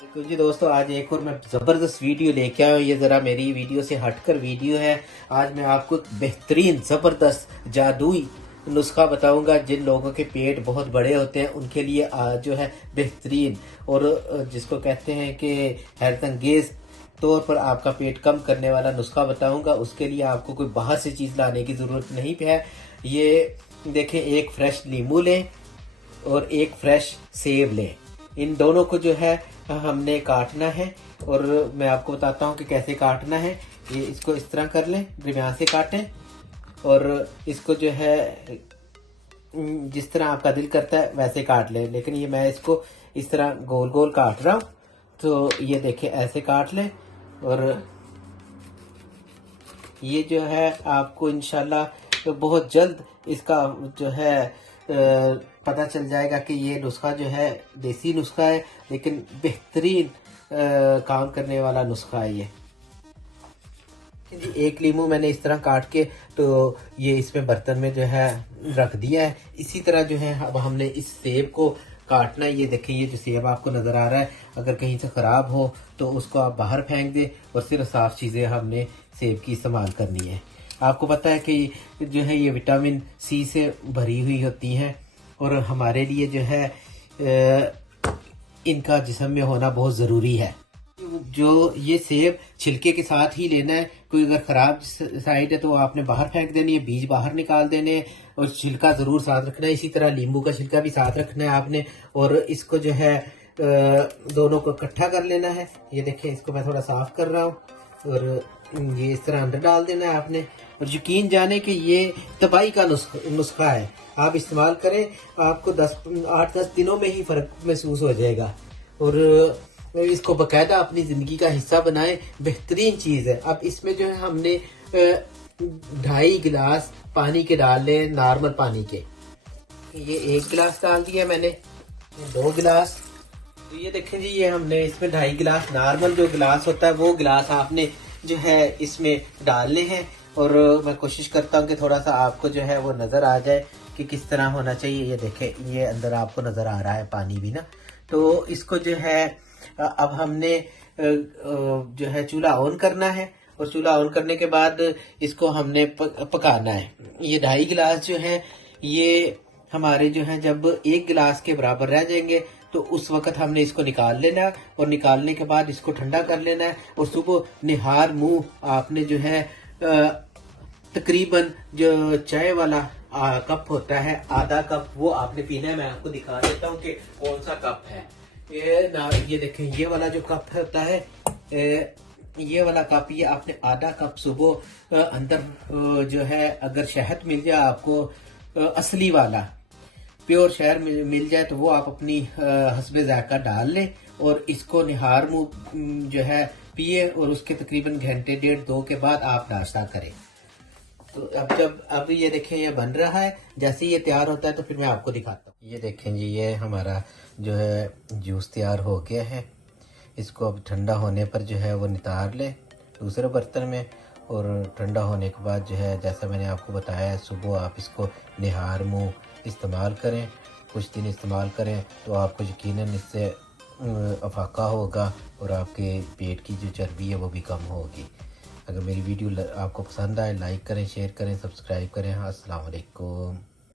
तो जी दोस्तों, आज एक और मैं ज़बरदस्त वीडियो लेके आया हूँ। ये ज़रा मेरी वीडियो से हटकर वीडियो है। आज मैं आपको बेहतरीन ज़बरदस्त जादुई नुस्खा बताऊंगा। जिन लोगों के पेट बहुत बड़े होते हैं उनके लिए जो है बेहतरीन और जिसको कहते हैं कि हैरत अंगेज तौर पर आपका पेट कम करने वाला नुस्खा बताऊंगा। उसके लिए आपको कोई बाहर से चीज़ लाने की ज़रूरत नहीं है। ये देखें, एक फ्रेश नींबू लें और एक फ्रेश सेब लें। इन दोनों को जो है हमने काटना है और मैं आपको बताता हूँ कि कैसे काटना है। ये इसको इस तरह कर लें, दरमियान से काटें और इसको जो है जिस तरह आपका दिल करता है वैसे काट लें। लेकिन ये मैं इसको इस तरह गोल गोल काट रहा हूँ। तो ये देखें, ऐसे काट लें और ये जो है आपको इंशाल्लाह तो बहुत जल्द इसका जो है पता चल जाएगा कि ये नुस्खा जो है देसी नुस्खा है, लेकिन बेहतरीन काम करने वाला नुस्खा है ये। एक लीमू मैंने इस तरह काट के तो ये इसमें बर्तन में जो है रख दिया है। इसी तरह जो है अब हमने इस सेब को काटना है। ये देखिए, ये जो सेब आपको नज़र आ रहा है, अगर कहीं से ख़राब हो तो उसको आप बाहर फेंक दें और सिर्फ साफ़ चीज़ें हमने सेब की इस्तेमाल करनी है। आपको पता है कि जो है ये विटामिन सी से भरी हुई होती हैं और हमारे लिए जो है इनका जिस्म में होना बहुत ज़रूरी है। जो ये सेब छिलके के साथ ही लेना है। कोई अगर ख़राब साइड है तो आपने बाहर फेंक देनी है, बीज बाहर निकाल देने हैं और छिलका ज़रूर साथ रखना है। इसी तरह नींबू का छिलका भी साथ रखना है आपने और इसको जो है दोनों को इकट्ठा कर लेना है। ये देखिए, इसको मैं थोड़ा साफ कर रहा हूँ और ये इस तरह अंदर डाल देना है आपने। और यकीन जाने कि ये तबाही का नुस्खा है। आप इस्तेमाल करें, आपको 8-10 दिनों में ही फ़र्क महसूस हो जाएगा और इसको बकायदा अपनी ज़िंदगी का हिस्सा बनाएं। बेहतरीन चीज़ है। अब इसमें जो है हमने 2.5 गिलास पानी के डाल लें, नॉर्मल पानी के। ये 1 गिलास डाल दिया मैंने, 2 गिलास। तो ये देखें जी, ये हमने इसमें 2.5 गिलास नॉर्मल जो गिलास होता है वो गिलास आपने जो है इसमें डालने हैं। और मैं कोशिश करता हूँ कि थोड़ा सा आपको जो है वो नज़र आ जाए कि किस तरह होना चाहिए। ये देखें, ये अंदर आपको नज़र आ रहा है पानी भी ना। तो इसको जो है अब हमने जो है चूल्हा ऑन करना है और चूल्हा ऑन करने के बाद इसको हमने पकाना है। ये 2.5 गिलास जो है ये हमारे जो है जब 1 गिलास के बराबर रह जाएंगे तो उस वक्त हमने इसको निकाल लेना है और निकालने के बाद इसको ठंडा कर लेना है। और सुबह निहार मुंह आपने जो है तकरीबन जो चाय वाला कप होता है, आधा कप, वो आपने पीना है। मैं आपको दिखा देता हूँ कि कौन सा कप है। ये देखें, ये वाला जो कप होता है, ये वाला कप, ये आपने आधा कप सुबह अंदर जो है अगर शहद मिल जाए आपको असली वाला प्योर शहद मिल जाए तो वो आप अपनी हस्बे जायका डाल लें और इसको निहार मुंह जो है पिए और उसके तकरीबन घंटे 1.5-2 के बाद आप नाश्ता करें। तो अब ये देखें, ये बन रहा है। जैसे ये तैयार होता है तो फिर मैं आपको दिखाता हूँ। ये देखें जी, ये हमारा जो है जूस तैयार हो गया है। इसको अब ठंडा होने पर जो है वो नितार लें दूसरे बर्तन में और ठंडा होने के बाद जो है जैसा मैंने आपको बताया, सुबह आप इसको निहार मुंह इस्तेमाल करें। कुछ दिन इस्तेमाल करें तो आपको यकीनन इससे अफाका होगा और आपके पेट की जो चर्बी है वो भी कम होगी। अगर मेरी वीडियो आपको पसंद आए, लाइक करें, शेयर करें, सब्सक्राइब करें। अस्सलाम वालेकुम।